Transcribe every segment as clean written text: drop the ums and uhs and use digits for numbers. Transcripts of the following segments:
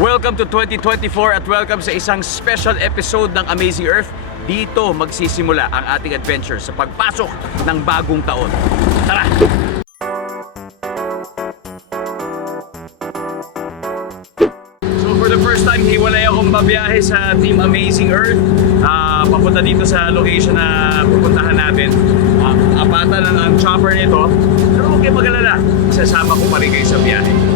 Welcome to 2024 at welcome sa isang special episode ng Amazing Earth. Dito magsisimula ang ating adventure sa pagpasok ng bagong taon. Tara! So for the first time, hiwalay akong babiyahe sa Team Amazing Earth. Papunta dito sa location na pupuntahan natin. Apatan lang ang chopper nito. Pero huwag kayo mag-alala, sasama ko pa rin kayo sa biyahe.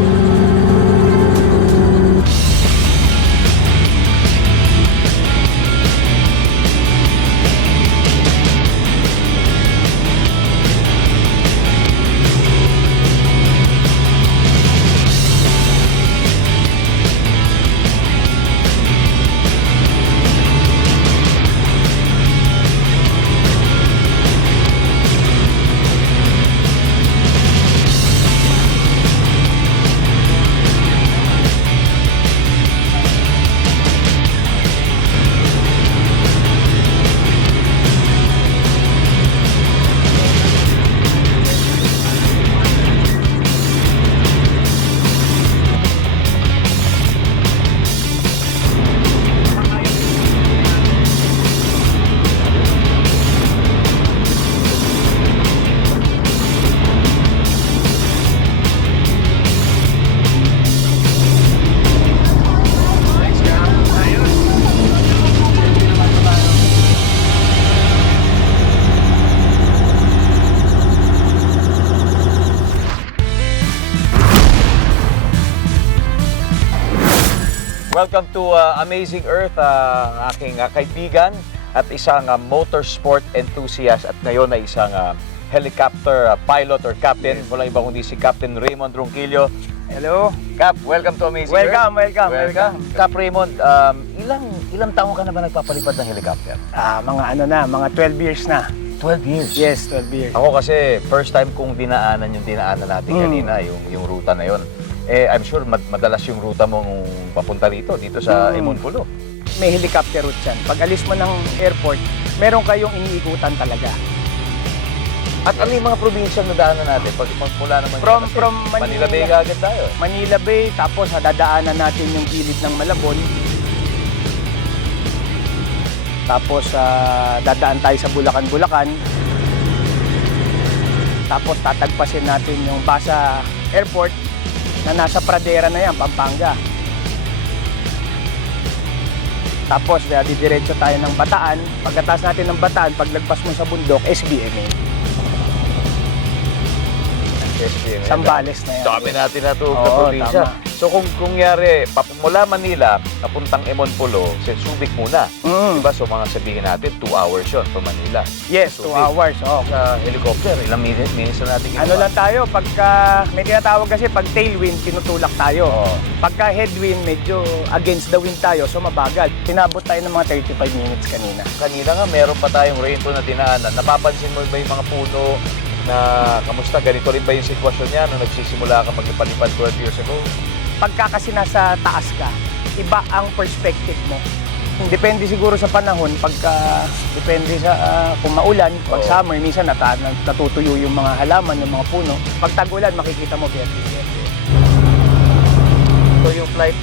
Welcome to Amazing Earth, ang aking kaibigan at isang motorsport enthusiast at ngayon ay isang helicopter pilot or captain. Walang iba kundi si Captain Raymond Ronquillo. Hello. Cap, welcome to Amazing Earth. Welcome. Cap Raymond, ilang taon ka na ba nagpapalipad ng helicopter? Mga 12 years na. 12 years? Yes, 12 years. Ako kasi first time kong dinaanan natin kanina, yung ruta na yon. I'm sure madalas yung ruta mong papunta rito, dito sa Emonpulo. May helicopter route yan. Pag alis mo ng airport, meron kayong iniikutan talaga. At ano yung mga probinsya na daanan natin? Pag magmula naman From Manila Bay agad tayo. Manila Bay, tapos dadaanan natin yung gilid ng Malabon. Tapos dadaan tayo sa Bulacan. Tapos tatagpasin natin yung Basa Airport na nasa Pradera na yan, Pampanga. Tapos didiretso tayo ng Bataan. Pagkatapos natin ng Bataan, paglagpas mo sa bundok, SBMA. Sambales na yan. Dami natin natulog na probinsya. So kung yari, mula Manila, papuntang Emonpulo, sa Subic muna. Diba? So mga sabihin natin, 2 hours yun from Manila. Yes, 2 hours. Sa helicopter, ilang minutes na natin ginawa? Ano lang tayo, pagka may tinatawag kasi pag tailwind, tinutulak tayo. Pagka headwind, medyo against the wind tayo, so mabagal. Tinabot tayo ng mga 35 minutes kanina. Kanina nga, meron pa tayong rainfall na dinaanan. Napapansin mo ba yung mga puno na kamusta? Ganito rin ba yung sitwasyon niya nung nagsisimula ka maglipad-lipad 12 years ago? Pagka kasi nasa taas ka, iba ang perspective mo. Depende siguro sa panahon, depende sa kung maulan, pag summer, minsan natutuyo yung mga halaman, yung mga puno. Pag tag-ulan, makikita mo biyernes. So yung flight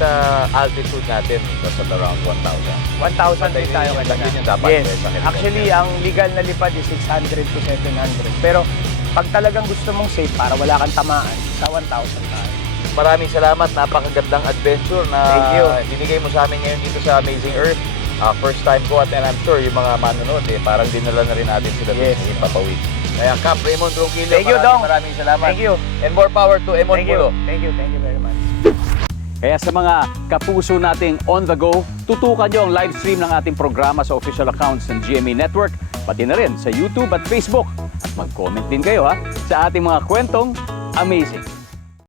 altitude natin was at around 1,000. 1,000 din tayo kanina. Yun yung dapat Yes. sa helicopter. Actually, ang legal na lipad is 600 to 700. Pero pag talagang gusto mong safe para wala kang tamaan, sa 1,000 tayo. Maraming salamat, napakagandang adventure na binigay mo sa amin ngayon dito sa Amazing Earth. First time ko and I'm sure yung mga manonood parang dinala na rin natin sila sa Himpapawid. Kaya Cap Raymond Ronquillo, maraming salamat. Thank you. And more power to Emonpulo. Thank you very much. Kaya sa mga kapuso nating on the go, tutukan nyo ang live stream ng ating programa sa official accounts ng GMA Network, pati na rin sa YouTube at Facebook. At mag-comment din kayo sa ating mga kwentong amazing.